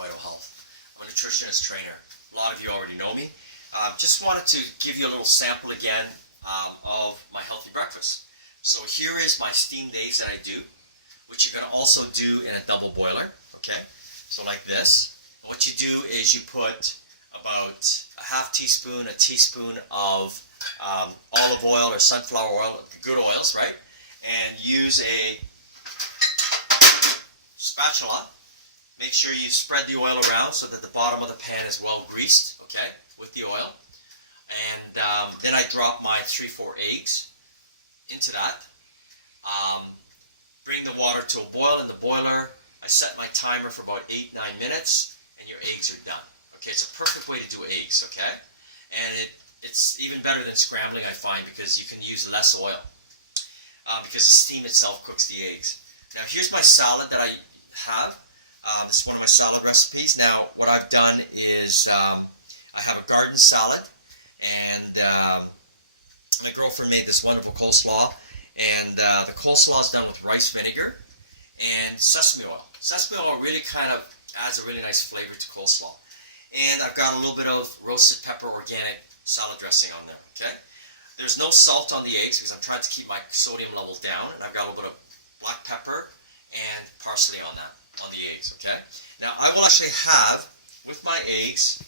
Vital Health. I'm a nutritionist trainer. A lot of you already know me. Just wanted to give you a little sample again of my healthy breakfast. So here is my steamed eggs that I do, which you're going to also do in a double boiler. Okay, so like this. What you do is you put about a half teaspoon, a teaspoon of olive oil or sunflower oil, good oils, right? And use a spatula. Make sure you spread the oil around so that the bottom of the pan is well greased, okay, with the oil. And then I drop my 3-4 eggs into that. Bring the water to a boil in the boiler. I set my timer for about 8-9 minutes, and your eggs are done. Okay, it's a perfect way to do eggs, okay? And it's even better than scrambling, I find, because you can use less oil because the steam itself cooks the eggs. Now, here's my salad that I have. This is one of my salad recipes. Now, what I've done is I have a garden salad, and my girlfriend made this wonderful coleslaw, and the coleslaw is done with rice vinegar and sesame oil. Sesame oil really kind of adds a really nice flavor to coleslaw. And I've got a little bit of roasted pepper organic salad dressing on there, okay? There's no salt on the eggs because I'm trying to keep my sodium level down, and I've got a little bit of black pepper and parsley on that, on the eggs, okay? Now, I will actually have, with my eggs,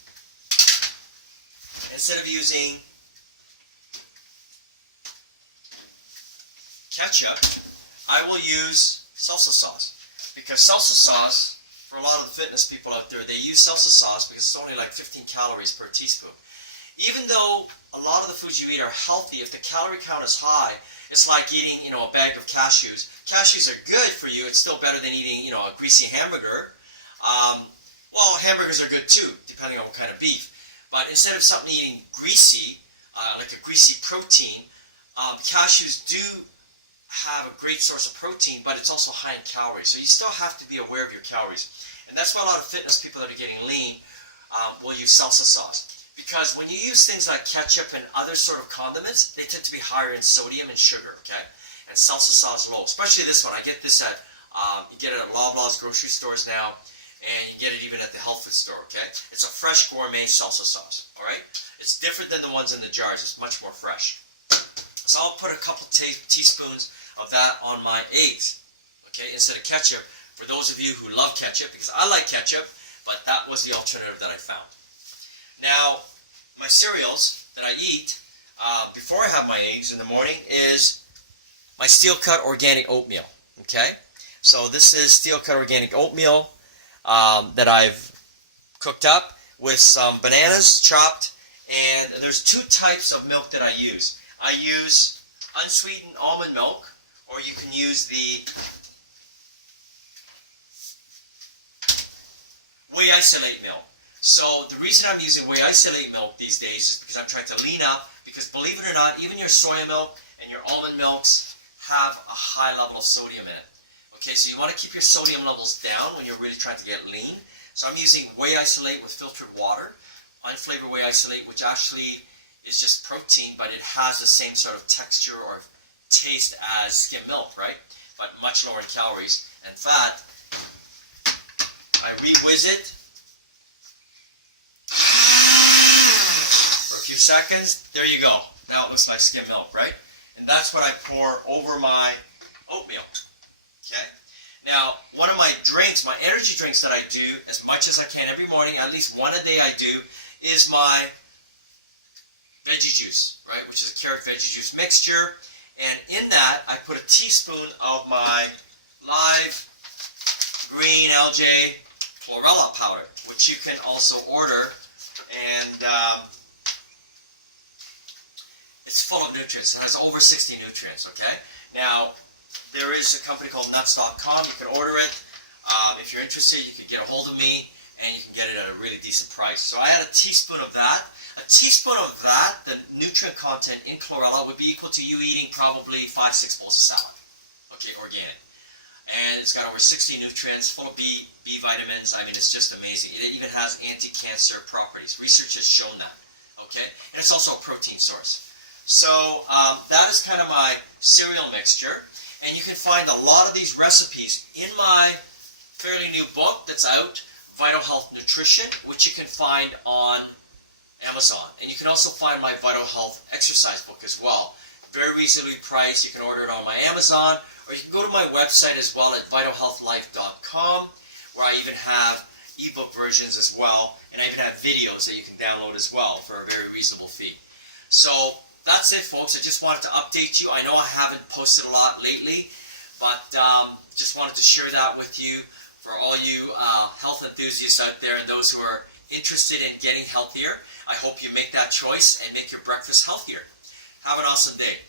instead of using ketchup, I will use salsa sauce. Because salsa sauce, for a lot of the fitness people out there, they use salsa sauce because it's only like 15 calories per teaspoon. Even though a lot of the foods you eat are healthy, if the calorie count is high, it's like eating, a bag of cashews. Cashews are good for you. It's still better than eating, a greasy hamburger. Well, hamburgers are good too, depending on what kind of beef. But instead of something eating greasy, like a greasy protein, cashews do have a great source of protein, but it's also high in calories. So you still have to be aware of your calories. And that's why a lot of fitness people that are getting lean will use salsa sauce. Because when you use things like ketchup and other sort of condiments, they tend to be higher in sodium and sugar, okay? And salsa sauce is low, especially this one. I get this at, you get it at Loblaws grocery stores now, and you get it even at the health food store, okay? It's a fresh gourmet salsa sauce, all right? It's different than the ones in the jars. It's much more fresh. So I'll put a couple teaspoons of that on my eggs, okay, instead of ketchup, for those of you who love ketchup, because I like ketchup, but that was the alternative that I found. Now, my cereals that I eat before I have my eggs in the morning is my steel-cut organic oatmeal, okay? So this is steel-cut organic oatmeal that I've cooked up with some bananas chopped, and there's 2 types of milk that I use. I use unsweetened almond milk, or you can use the whey isolate milk. So the reason I'm using whey isolate milk these days is because I'm trying to lean up, because believe it or not, even your soya milk and your almond milks have a high level of sodium in it. Okay, so you want to keep your sodium levels down when you're really trying to get lean. So I'm using whey isolate with filtered water, unflavored whey isolate, which actually is just protein, but it has the same sort of texture or taste as skim milk, right? But much lower in calories and fat. I re-whiz it for a few seconds. There you go. Now it looks like skim milk, right? And that's what I pour over my oatmeal. Okay? Now, one of my drinks, my energy drinks that I do as much as I can every morning, at least one a day I do, is my veggie juice, right? Which is a carrot veggie juice mixture. And in that, I put a teaspoon of my live green algae chlorella powder, which you can also order. And it's full of nutrients. It has over 60 nutrients, okay? Now, there is a company called nuts.com. You can order it. If you're interested, you can get a hold of me, and you can get it at a really decent price. So I had a teaspoon of that. A teaspoon of that, the nutrient content in chlorella, would be equal to you eating probably 5-6 bowls of salad, okay, organic. And it's got over 60 nutrients, full of B vitamins. I mean, it's just amazing. It even has anti-cancer properties. Research has shown that, okay? And it's also a protein source. So that is kind of my cereal mixture. And you can find a lot of these recipes in my fairly new book that's out, Vital Health Nutrition, which you can find on Amazon. And you can also find my Vital Health exercise book as well. Very reasonably priced. You can order it on my Amazon, or you can go to my website as well at vitalhealthlife.com, where I even have ebook versions as well, and I even have videos that you can download as well for a very reasonable fee. So that's it, folks. I just wanted to update you. I know I haven't posted a lot lately, but just wanted to share that with you for all you health enthusiasts out there and those who are interested in getting healthier. I hope you make that choice and make your breakfast healthier. Have an awesome day.